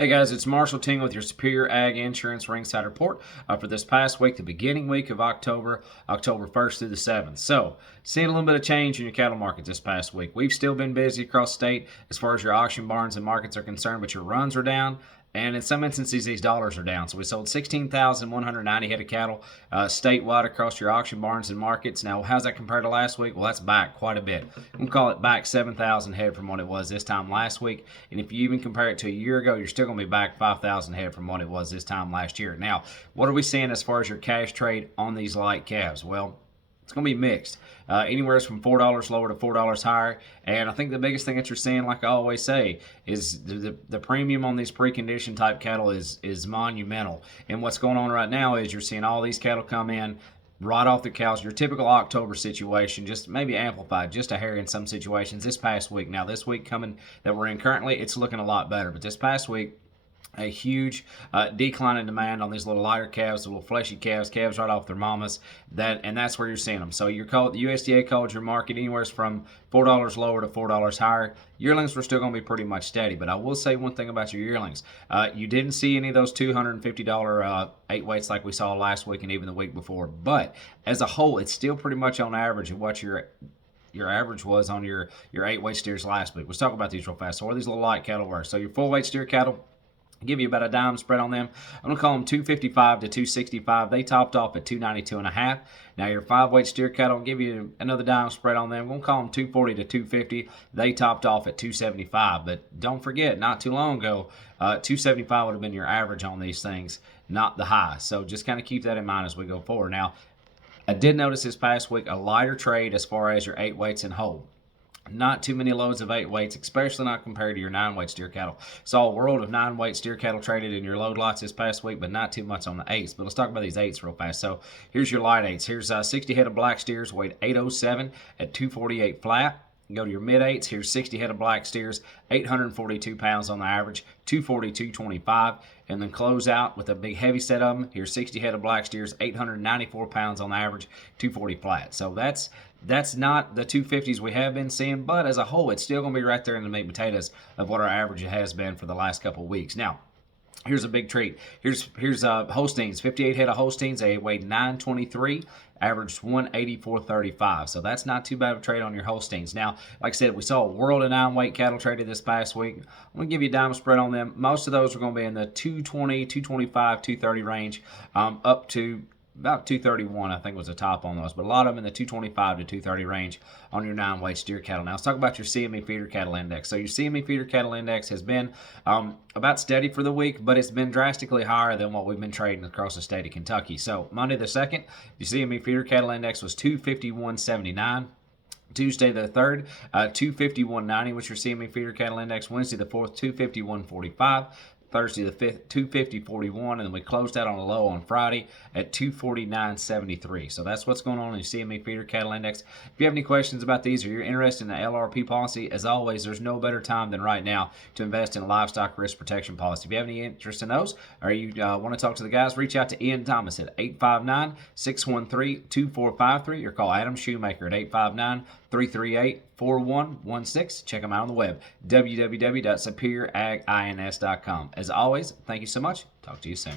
Hey guys, it's Marshall Ting with your Superior Ag Insurance Ringside Report for this past week, the beginning week of October 1st through the 7th. So, seeing a little bit of change in your cattle market this past week. We've still been busy across the state as far as your auction barns and markets are concerned, but your runs are down. And in some instances, these dollars are down. So we sold 16,190 head of cattle statewide across your auction barns and markets. Now, how's that compared to last week? Well, that's back quite a bit. I'm going to call it back 7,000 head from what it was this time last week. And if you even compare it to a year ago, you're still going to be back 5,000 head from what it was this time last year. Now, what are we seeing as far as your cash trade on these light calves? Well, it's going to be mixed. Anywhere from $4 lower to $4 higher. And I think the biggest thing that you're seeing, like I always say, is the premium on these preconditioned type cattle is monumental. And what's going on right now is you're seeing all these cattle come in right off the cows. Your typical October situation, just maybe amplified just a hair in some situations this past week. Now, this week coming that we're in currently, it's looking a lot better. But this past week, a huge decline in demand on these little lighter calves, the little fleshy calves right off their mamas. That's where you're seeing them. So the USDA called your market anywhere from $4 lower to $4 higher. Yearlings were still going to be pretty much steady, but I will say one thing about your yearlings. You didn't see any of those $250 eight weights like we saw last week and even the week before. But as a whole, it's still pretty much on average of what your average was on your 8-weight steers last week. Let's talk about these real fast. So what are these little light cattle worth? So your full weight steer cattle, give you about a dime spread on them. I'm going to call them 255 to 265. They topped off at 292.5. Now your 5-weight steer cattle, will give you another dime spread on them. I'm going to call them 240 to 250. They topped off at 275. But don't forget, not too long ago, 275 would have been your average on these things, not the high. So just kind of keep that in mind as we go forward. Now, I did notice this past week a lighter trade as far as your 8 weights in whole. Not too many loads of 8 weights, especially not compared to your 9-weight steer cattle. Saw a world of 9-weight steer cattle traded in your load lots this past week, but not too much on the 8s. But let's talk about these 8s real fast. So here's your light 8s. Here's 60 head of black steers, weighed 807 at 248 flat. Go to your mid 8s. Here's 60 head of black steers, 842 pounds on the average, 242.25. And then close out with a big heavy set of them. Here's 60 head of black steers, 894 pounds on the average, 240 flat. So that's not the 250s we have been seeing, but as a whole, it's still going to be right there in the meat and potatoes of what our average has been for the last couple of weeks. Now, here's a big treat. Here's Holsteins, 58 head of Holsteins. They weighed 923, averaged 184.35. So that's not too bad of a trade on your Holsteins. Now, like I said, we saw a world of 9-weight cattle traded this past week. I'm going to give you a dime spread on them. Most of those are going to be in the 220, 225, 230 range, up to about 231, I think, was the top on those. But a lot of them in the 225 to 230 range on your 9-weight steer cattle. Now, let's talk about your CME feeder cattle index. So your CME feeder cattle index has been about steady for the week, but it's been drastically higher than what we've been trading across the state of Kentucky. So Monday the 2nd, your CME feeder cattle index was 251.79. Tuesday the 3rd, 251.90 was your CME feeder cattle index. Wednesday the 4th, 251.45. Thursday the 5th, 250.41, and then we closed out on a low on Friday at 249.73. So that's what's going on in the CME feeder cattle index. If you have any questions about these or you're interested in the LRP policy, as always, there's no better time than right now to invest in a livestock risk protection policy. If you have any interest in those or you want to talk to the guys, reach out to Ian Thomas at 859-613-2453 or call Adam Shoemaker at 859-338-4116. Check them out on the web, www.superioragins.com. As always, thank you so much. Talk to you soon.